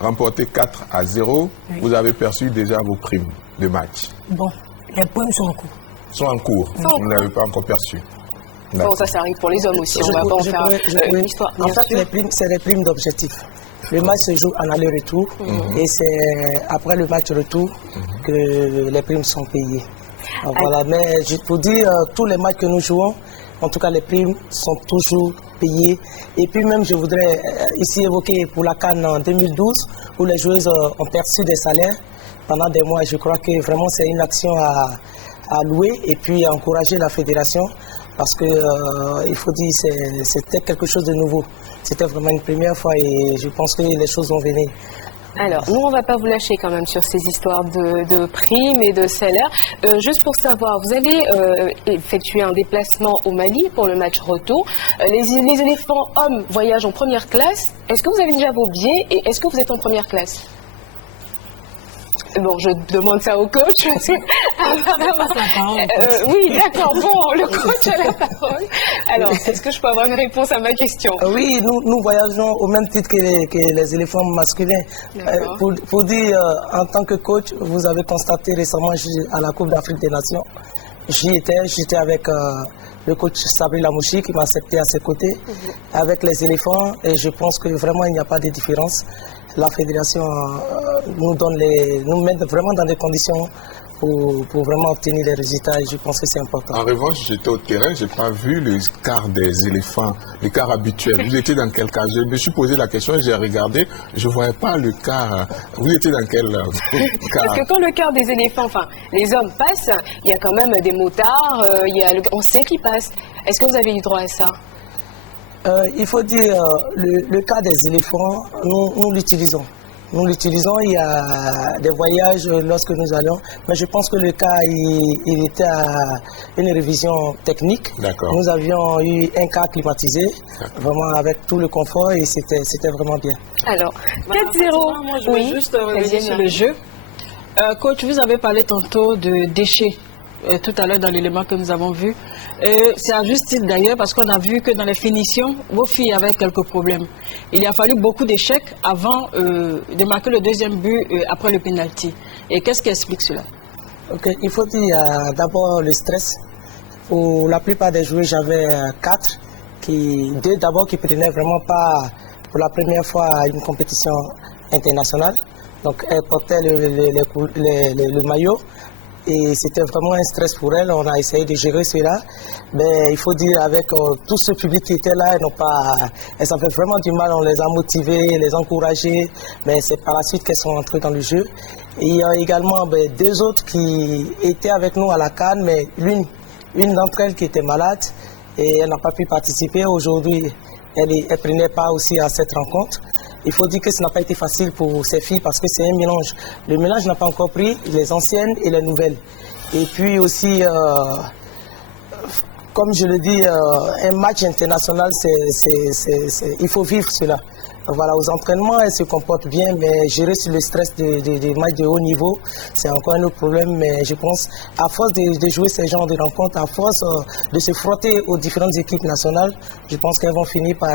remporté 4-0. Oui. Vous avez perçu déjà vos primes de match. Bon, les primes sont en cours. Sont en cours. Vous n'avez pas encore perçu. Bon, ça arrive pour les hommes aussi. On va pas en faire une histoire. En fait, les primes, c'est les primes d'objectifs. Le match se joue en aller-retour et c'est après le match retour que les primes sont payées. Voilà, mais pour dire, tous les matchs que nous jouons, en tout cas les primes sont toujours payées. Et puis même, je voudrais ici évoquer pour la CAN en 2012, où les joueuses ont perçu des salaires pendant des mois. Je crois que vraiment c'est une action à louer et puis à encourager la fédération. Parce que il faut dire c'était quelque chose de nouveau. C'était vraiment une première fois et je pense que les choses vont venir. Alors, nous, on ne va pas vous lâcher quand même sur ces histoires de primes et de salaires. Juste pour savoir, vous allez effectuer un déplacement au Mali pour le match retour. Les éléphants hommes voyagent en première classe. Est-ce que vous avez déjà vos billets et est-ce que vous êtes en première classe ? Bon, je demande ça au coach. Oui, d'accord. Bon, le coach a la parole. Alors, est-ce que je peux avoir une réponse à ma question? Oui, nous voyageons au même titre que les éléphants masculins. Pour dire, en tant que coach, vous avez constaté récemment à la Coupe d'Afrique des Nations, j'étais avec le coach Sabri Lamouchi qui m'a accepté à ses côtés, avec les éléphants, et je pense que vraiment il n'y a pas de différence. La fédération nous met vraiment dans des conditions pour vraiment obtenir les résultats et je pense que c'est important. En revanche, j'étais au terrain, je n'ai pas vu le quart des éléphants, le quart habituel. Vous étiez dans quel quart? Je me suis posé la question, j'ai regardé, je ne voyais pas le quart. Vous étiez dans quel quart? Parce que quand le quart des éléphants, enfin les hommes passent, il y a quand même des motards, on sait qu'ils passent. Est-ce que vous avez eu droit à ça? Il faut dire, le cas des éléphants, nous l'utilisons. Nous l'utilisons, il y a des voyages lorsque nous allons, mais je pense que le cas, il était à une révision technique. Nous avions eu un cas climatisé, vraiment avec tout le confort et c'était vraiment bien. Alors, 4-0. Moi, je veux juste revenir sur le jeu. Coach, vous avez parlé tantôt de déchets. Tout à l'heure dans l'élément que nous avons vu. C'est à juste titre d'ailleurs parce qu'on a vu que dans les finitions, vos filles avaient quelques problèmes. Il a fallu beaucoup d'échecs avant de marquer le deuxième but après le penalty. Et qu'est-ce qui explique cela? Il faut dire d'abord le stress. Pour la plupart des joueurs, j'avais 4, deux d'abord qui prenaient vraiment pas pour la première fois à une compétition internationale. Donc elles portaient le maillot. Et c'était vraiment un stress pour elles. On a essayé de gérer cela. Mais il faut dire, avec tout ce public qui était là, elles avaient vraiment du mal. On les a motivées, les encouragées. Mais c'est par la suite qu'elles sont entrées dans le jeu. Et il y a également deux autres qui étaient avec nous à la CAN, mais une d'entre elles qui était malade et elle n'a pas pu participer. Aujourd'hui, elle ne prenait pas aussi à cette rencontre. Il faut dire que ce n'a pas été facile pour ces filles parce que c'est un mélange. Le mélange n'a pas encore pris les anciennes et les nouvelles. Et puis aussi, comme je le dis, un match international, il faut vivre cela. Voilà, aux entraînements, elles se comportent bien, mais gérer sur le stress des matchs de haut niveau, c'est encore un autre problème. Mais je pense, à force de jouer ces genres de rencontres, à force de se frotter aux différentes équipes nationales, je pense qu'elles vont finir par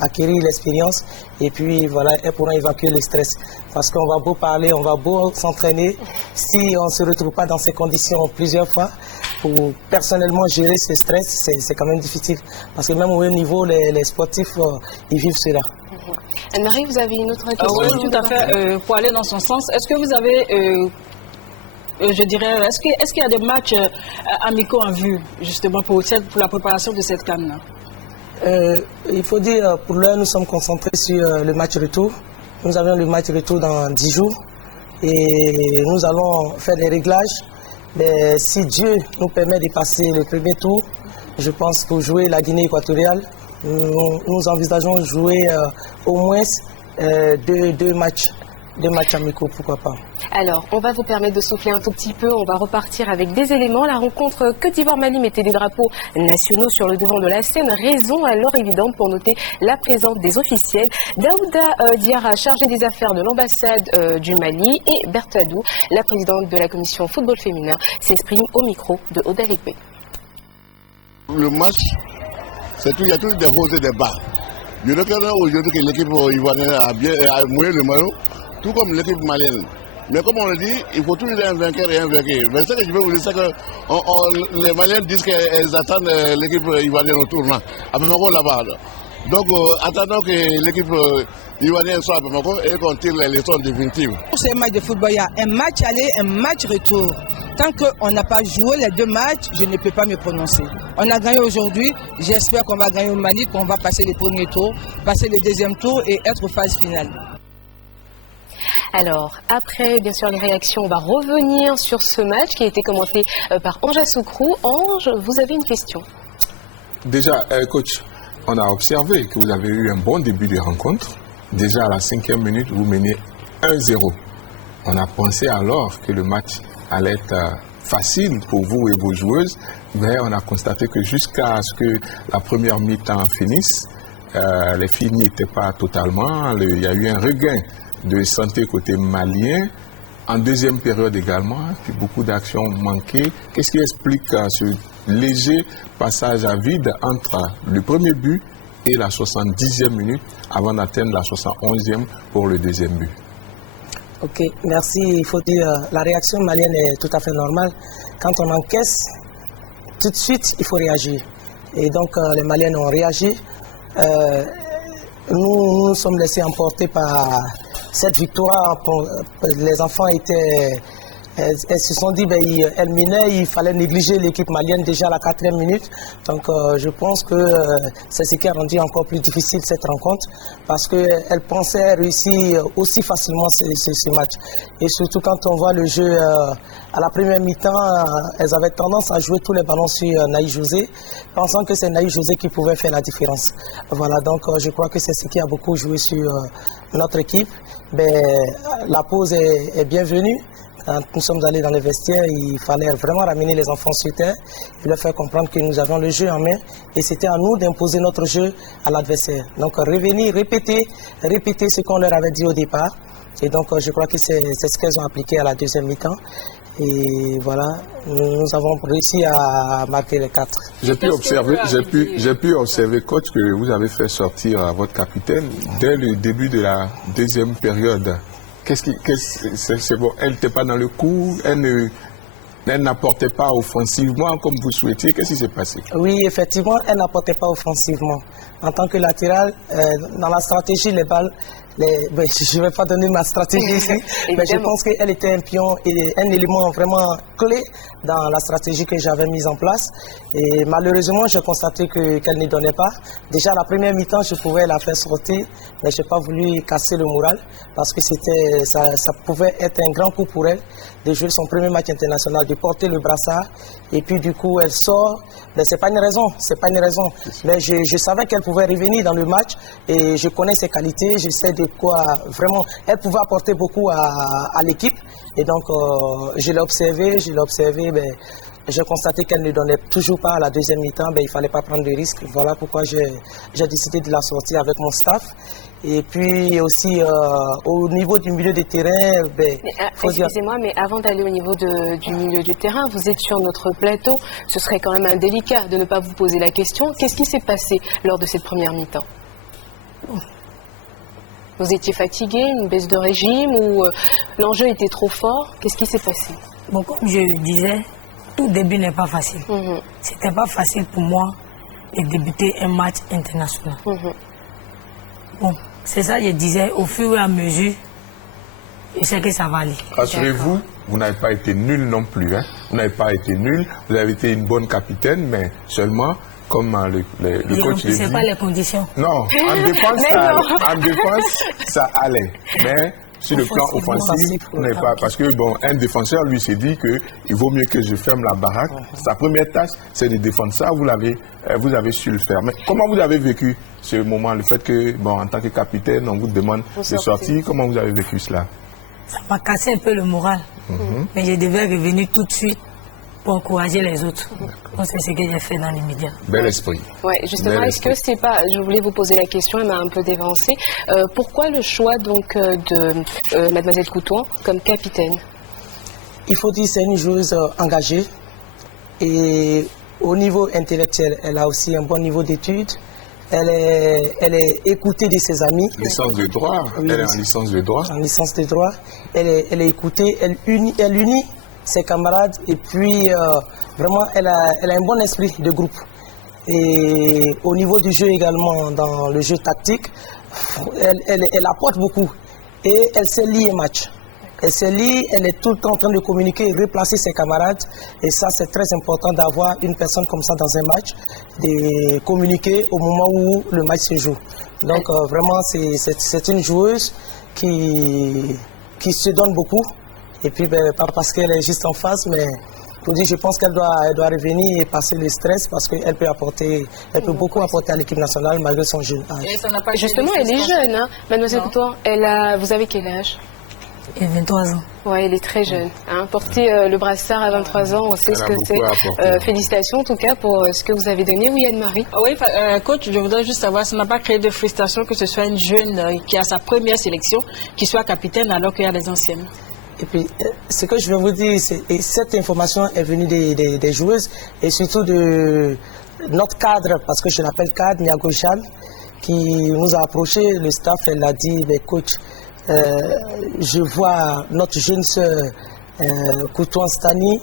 acquérir l'expérience et puis voilà, elles pourront évacuer le stress. Parce qu'on va beau parler, on va beau s'entraîner, si on ne se retrouve pas dans ces conditions plusieurs fois, pour personnellement gérer ce stress, c'est quand même difficile. Parce que même au haut niveau, les sportifs, ils vivent cela. Anne-Marie, vous avez une autre question? Oui, tout à fait. Pour aller dans son sens, est-ce que vous avez, je dirais, est-ce qu'il y a des matchs amicaux en vue, justement, pour la préparation de cette CAN-là? Il faut dire, pour l'heure, nous sommes concentrés sur le match retour. Nous avons le match retour dans 10 jours et nous allons faire des réglages. Mais si Dieu nous permet de passer le premier tour, je pense pour jouer la Guinée équatoriale, nous envisageons jouer au moins deux matchs amicaux, pourquoi pas. Alors, on va vous permettre de souffler un tout petit peu. On va repartir avec des éléments. La rencontre Côte d'Ivoire-Mali mettait des drapeaux nationaux sur le devant de la scène. Raison alors évidente pour noter la présence des officiels. Daouda Diarra, chargé des affaires de l'ambassade du Mali, et Bertadou, la présidente de la commission football féminin, s'exprime au micro de Oda Legbe. Le match, il y a toujours des roses et des bas. Je reconnais aujourd'hui que l'équipe ivoirienne a mouillé le maillot, tout comme l'équipe malienne. Mais comme on le dit, il faut toujours un vainqueur et un vainqueur. Mais ce que je veux vous dire, c'est que les Maliens disent qu'ils attendent l'équipe ivoirienne au tournant. À Bamako, là-bas. Donc, attendons que l'équipe ivoirienne soit à Bamako et qu'on tire les leçons définitives. Pour ce match de football, il y a un match aller, un match retour. Tant qu'on n'a pas joué les 2 matchs, je ne peux pas me prononcer. On a gagné aujourd'hui, j'espère qu'on va gagner au Mali, qu'on va passer le premier tour, passer le deuxième tour et être aux phases finales. Alors, après, bien sûr, les réactions, on va revenir sur ce match qui a été commenté par Ange Assoukro. Ange, vous avez une question. Déjà, coach, on a observé que vous avez eu un bon début de rencontre. Déjà, à la 5e minute, vous menez 1-0. On a pensé alors que le match allait être facile pour vous et vos joueuses, mais on a constaté que jusqu'à ce que la première mi-temps finisse, les filles n'y étaient pas totalement. Il y a eu un regain de santé côté malien, en deuxième période également, puis beaucoup d'actions manquées. Qu'est-ce qui explique ce léger passage à vide entre le premier but et la 70e minute avant d'atteindre la 71e pour le deuxième but? Ok, merci. Il faut dire la réaction malienne est tout à fait normale. Quand on encaisse, tout de suite, il faut réagir. Et donc, les Maliennes ont réagi. Nous nous sommes laissés emporter par cette victoire. Les enfants elles se sont dit elles minaient, il fallait négliger l'équipe malienne déjà à la 4e minute. Donc je pense que c'est ce qui a rendu encore plus difficile cette rencontre parce qu'elles pensaient réussir aussi facilement ce match. Et surtout quand on voit le jeu à la première mi-temps, elles avaient tendance à jouer tous les ballons sur Naï José, pensant que c'est Naï José qui pouvait faire la différence. Voilà, donc je crois que c'est ce qui a beaucoup joué sur notre équipe. La pause est bienvenue. Quand nous sommes allés dans les vestiaires, il fallait vraiment ramener les enfants sur terre et leur faire comprendre que nous avions le jeu en main et c'était à nous d'imposer notre jeu à l'adversaire. Donc revenir, répéter ce qu'on leur avait dit au départ. Et donc je crois que c'est ce qu'elles ont appliqué à la deuxième mi-temps. Et voilà, nous avons réussi à marquer les 4. J'ai pu observer, coach, que vous avez fait sortir votre capitaine dès le début de la deuxième période. C'est bon, elle n'était pas dans le coup, elle n'apportait pas offensivement comme vous souhaitiez. Qu'est-ce qui s'est passé? Oui, effectivement, elle n'apportait pas offensivement. En tant que latérale, dans la stratégie, les balles, je ne vais pas donner ma stratégie ici, mais je pense qu'elle était un pion et un élément vraiment clé dans la stratégie que j'avais mise en place. Et malheureusement, j'ai constaté qu'elle ne donnait pas. Déjà, la première mi-temps, je pouvais la faire sortir, mais je n'ai pas voulu casser le moral parce que ça pouvait être un grand coup pour elle de jouer son premier match international, de porter le brassard. Et puis, du coup, elle sort. Mais ce n'est pas une raison, Mais je savais qu'elle pouvait revenir dans le match et je connais ses qualités, je sais de quoi vraiment elle pouvait apporter beaucoup à l'équipe. Et donc, je l'ai observé, j'ai constaté qu'elle ne donnait toujours pas à la deuxième mi-temps, il ne fallait pas prendre de risques. Voilà pourquoi j'ai décidé de la sortir avec mon staff. Et puis aussi au niveau du milieu de terrain, excusez-moi, mais avant d'aller au niveau du milieu du terrain, vous êtes sur notre plateau, ce serait quand même indélicat de ne pas vous poser la question. Qu'est-ce qui s'est passé lors de cette première mi-temps? Vous étiez fatigué, une baisse de régime ou l'enjeu était trop fort? Qu'est-ce qui s'est passé? Bon, comme je disais, tout début n'est pas facile. C'était pas facile pour moi de débuter un match international. Bon, c'est ça que je disais, au fur et à mesure, je sais que ça va aller. Rassurez-vous, vous n'avez pas été nul non plus. Hein? Vous n'avez pas été nul, vous avez été une bonne capitaine, mais seulement, comme le coach l'a dit... C'est pas les conditions. Non, en défense, ça allait. Mais sur le plan offensif, on n'est pas... Parce que, bon, un défenseur, lui, s'est dit qu'il vaut mieux que je ferme la baraque. Sa première tâche, c'est de défendre ça. Vous avez su le faire. Mais comment vous avez vécu ce moment, le fait que, bon, en tant que capitaine, on vous demande de sortir? Comment vous avez vécu cela? Ça m'a cassé un peu le moral. Mais je devais revenir tout de suite pour encourager les autres. Donc c'est ce que j'ai fait dans les médias. Bel esprit. Oui, justement, est-ce que c'est pas... Je voulais vous poser la question, elle m'a un peu dévancé. Pourquoi le choix donc de Mademoiselle Coutouan comme capitaine? Il faut dire que c'est une joueuse engagée et au niveau intellectuel, elle a aussi un bon niveau d'études. elle est écoutée de ses amis. Licence de droit, oui, elle est en licence de droit. En licence de droit, elle est écoutée, elle unit ses camarades et puis vraiment elle a un bon esprit de groupe. Et au niveau du jeu également, dans le jeu tactique, elle apporte beaucoup et elle sait lier match. Elle se lie, elle est tout le temps en train de communiquer et replacer ses camarades. Et ça, c'est très important d'avoir une personne comme ça dans un match, de communiquer au moment où le match se joue. Donc vraiment, c'est une joueuse qui se donne beaucoup. Et puis, pas parce qu'elle est juste en face, mais pour dire, je pense qu'elle doit revenir et passer le stress parce qu'elle peut beaucoup apporter à l'équipe nationale malgré son jeune âge. Et ça n'a pas justement, elle est jeune, hein, Mademoiselle Couture. Vous avez quel âge? Et 23 ans. Oui, elle est très jeune. Hein. Porter le brassard à 23 ans, on sait ce que c'est. Félicitations en tout cas pour ce que vous avez donné. Oui, Anne-Marie. Oui, coach, je voudrais juste savoir, ça n'a pas créé de frustration que ce soit une jeune qui a sa première sélection, qui soit capitaine alors qu'il y a des anciennes? Et puis, ce que je vais vous dire, cette information est venue des joueuses et surtout de notre cadre, parce que je l'appelle cadre, Niago Jeanne, qui nous a approché, le staff, elle a dit, coach, je vois notre jeune sœur Koutoan Stani,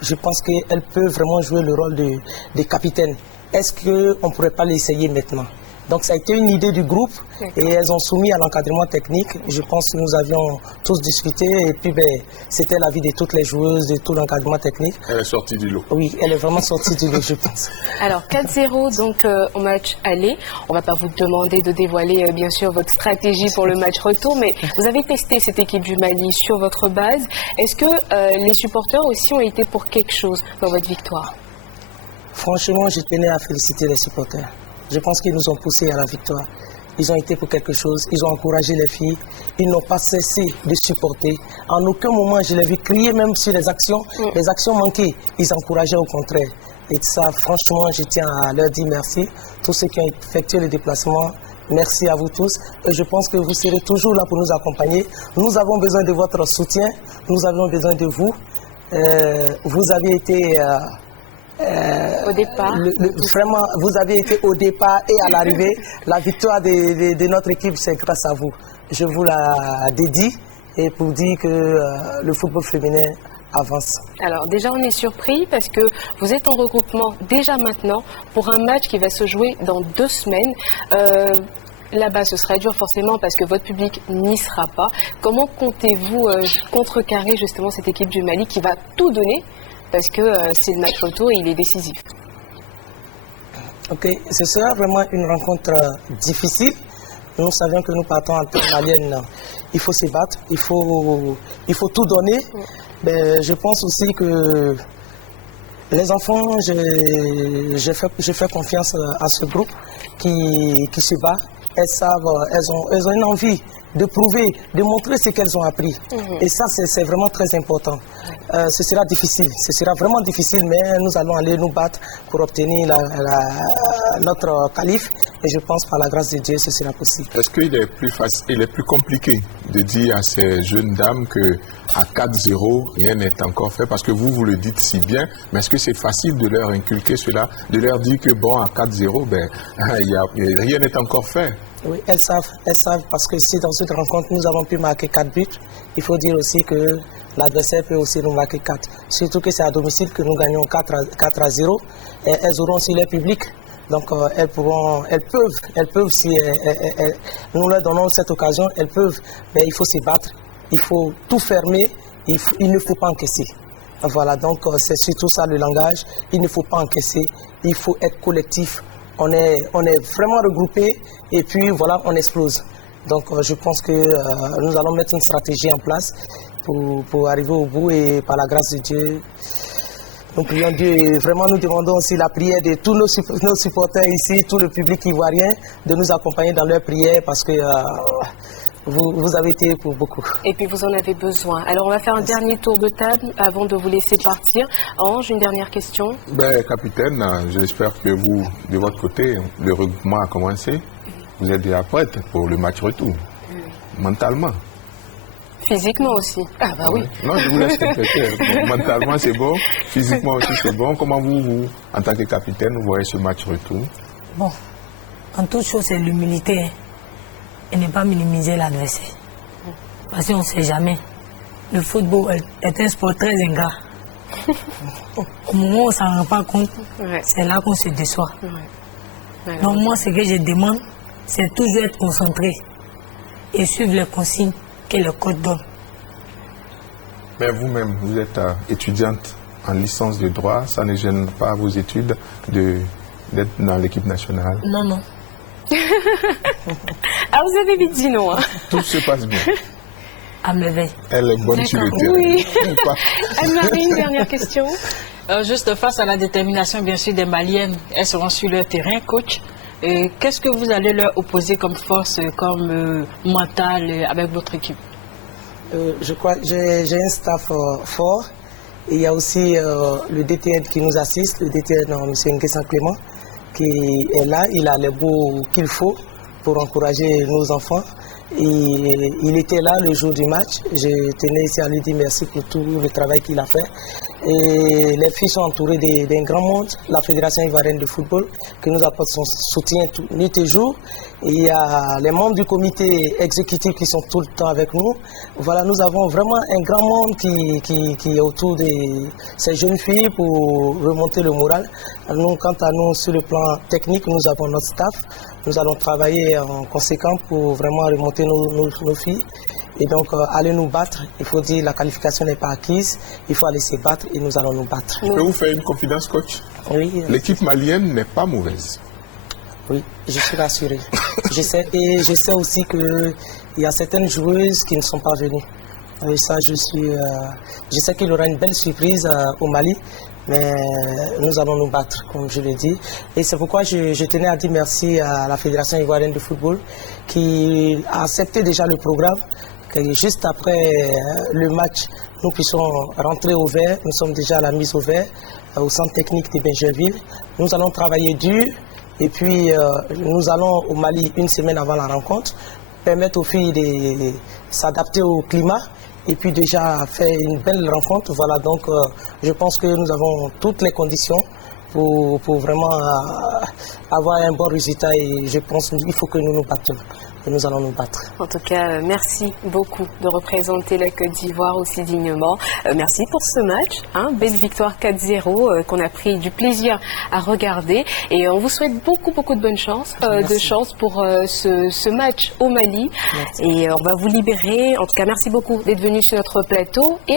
je pense qu'elle peut vraiment jouer le rôle de capitaine. Est-ce qu'on ne pourrait pas l'essayer maintenant? Donc ça a été une idée du groupe et elles ont soumis à l'encadrement technique. Je pense que nous avions tous discuté et puis c'était l'avis de toutes les joueuses, de tout l'encadrement technique. Elle est sortie du lot. Oui, elle est vraiment sortie du lot, je pense. Alors 4-0 donc au match aller. On ne va pas vous demander de dévoiler bien sûr votre stratégie pour le match retour, mais vous avez testé cette équipe du Mali sur votre base. Est-ce que les supporters aussi ont été pour quelque chose dans votre victoire? Franchement, je tenais à féliciter les supporters. Je pense qu'ils nous ont poussés à la victoire. Ils ont été pour quelque chose, ils ont encouragé les filles, ils n'ont pas cessé de supporter. En aucun moment, je les ai vu crier même sur les actions manquées. Ils encourageaient au contraire. Et ça, franchement, je tiens à leur dire merci. Tous ceux qui ont effectué le déplacement, merci à vous tous. Et je pense que vous serez toujours là pour nous accompagner. Nous avons besoin de votre soutien, nous avons besoin de vous. Vous avez été... au départ. Vraiment, vous avez été au départ et à l'arrivée. La victoire de notre équipe, c'est grâce à vous. Je vous la dédie et pour dire que le football féminin avance. Alors déjà, on est surpris parce que vous êtes en regroupement déjà maintenant pour un match qui va se jouer dans 2 semaines. Là-bas, ce sera dur forcément parce que votre public n'y sera pas. Comment comptez-vous contrecarrer justement cette équipe du Mali qui va tout donner? Parce que c'est le match retour et il est décisif. Ok, ce sera vraiment une rencontre difficile. Nous savions que nous partons en terre malienne. Il faut se battre, il faut tout donner. Mais je pense aussi que les enfants, je fais confiance à ce groupe qui se bat. Elles ont une envie de prouver, de montrer ce qu'elles ont appris. Et ça, c'est vraiment très important. Ce sera difficile, ce sera vraiment difficile, mais nous allons aller nous battre pour obtenir notre qualif. Et je pense par la grâce de Dieu, ce sera possible. Est-ce qu'il est plus facile, il est plus compliqué de dire à ces jeunes dames qu'à 4-0, rien n'est encore fait? Parce que vous le dites si bien, mais est-ce que c'est facile de leur inculquer cela, de leur dire que bon, à 4-0, rien n'est encore fait? Oui, elles savent parce que si dans cette rencontre nous avons pu marquer 4 buts, il faut dire aussi que l'adversaire peut aussi nous marquer 4. Surtout que c'est à domicile que nous gagnons 4-0 et elles auront aussi leur public. Donc elles peuvent si nous leur donnons cette occasion, elles peuvent, mais il faut se battre, il faut tout fermer, il ne faut pas encaisser. Voilà, donc c'est surtout ça le langage, il ne faut pas encaisser, il faut être collectif. On est vraiment regroupés et puis voilà, on explose. Donc je pense que nous allons mettre une stratégie en place pour arriver au bout et par la grâce de Dieu, nous prions Dieu et vraiment nous demandons aussi la prière de tous nos supporters ici, tout le public ivoirien, de nous accompagner dans leur prière parce que vous avez été pour beaucoup. Et puis vous en avez besoin. Alors on va faire un dernier tour de table avant de vous laisser partir. Ange, une dernière question. Capitaine, j'espère que vous, de votre côté, le regroupement a commencé. Vous êtes déjà prête pour le match retour, mentalement. Physiquement aussi. Ah bah oui. Non, je vous laisse compléter. Mentalement c'est bon, physiquement aussi c'est bon. Comment vous, en tant que capitaine, vous voyez ce match retour? Bon, En toute chose, c'est l'humilité. Hein. Et ne pas minimiser l'adversaire. Parce qu'on ne sait jamais. Le football est un sport très ingrat. Au moment où on ne s'en rend pas compte, c'est là qu'on se déçoit. Donc moi, ce que je demande, c'est toujours être concentré et suivre les consignes que le coach donne. Mais vous-même, vous êtes étudiante en licence de droit, ça ne gêne pas vos études d'être dans l'équipe nationale? Non, non. Ah, vous avez vite dit non. Hein. Tout se passe bien. À merveille. Elle est bonne sur le terrain. Oui. Anne-Marie, une dernière question. Juste face à la détermination, bien sûr, des Maliennes, elles seront sur le terrain, coach. Qu'est-ce que vous allez leur opposer comme force, comme mental avec votre équipe? Je crois que j'ai un staff fort. Et il y a aussi le DTN qui nous assiste, le DTN, M. Nguessan Clément, qui est là. Il a les mots qu'il faut pour encourager nos enfants. Et il était là le jour du match. Je tenais ici à lui dire merci pour tout le travail qu'il a fait. Et les filles sont entourées d'un grand monde, la Fédération ivoirienne de football, qui nous apporte son soutien nuit et jour. Et il y a les membres du comité exécutif qui sont tout le temps avec nous. Voilà, nous avons vraiment un grand monde qui est autour de ces jeunes filles pour remonter le moral. Nous, quant à nous, sur le plan technique, nous avons notre staff. Nous allons travailler en conséquence pour vraiment remonter nos filles. Et donc, aller nous battre, il faut dire la qualification n'est pas acquise, il faut aller se battre et nous allons nous battre. Je peux vous faire une confidence, coach? Oui. L'équipe malienne n'est pas mauvaise. Oui, je suis rassuré. Je sais aussi qu'il y a certaines joueuses qui ne sont pas venues. Et ça, je sais qu'il y aura une belle surprise au Mali, mais nous allons nous battre, comme je l'ai dit. Et c'est pourquoi je tenais à dire merci à la Fédération ivoirienne de football qui a accepté déjà le programme. Que juste après le match, nous puissions rentrer au vert. Nous sommes déjà à la mise au vert, au centre technique de Benjerville. Nous allons travailler dur et puis nous allons au Mali une semaine avant la rencontre, permettre aux filles de s'adapter au climat et puis déjà faire une belle rencontre. Voilà, donc je pense que nous avons toutes les conditions pour vraiment avoir un bon résultat et je pense qu'il faut que nous nous battions. Et nous allons nous battre. En tout cas, merci beaucoup de représenter la Côte d'Ivoire aussi dignement. Merci pour ce match. Belle victoire 4-0 qu'on a pris du plaisir à regarder. Et on vous souhaite beaucoup de bonne chance, pour ce match au Mali. Merci. Et on va vous libérer. En tout cas, merci beaucoup d'être venu sur notre plateau.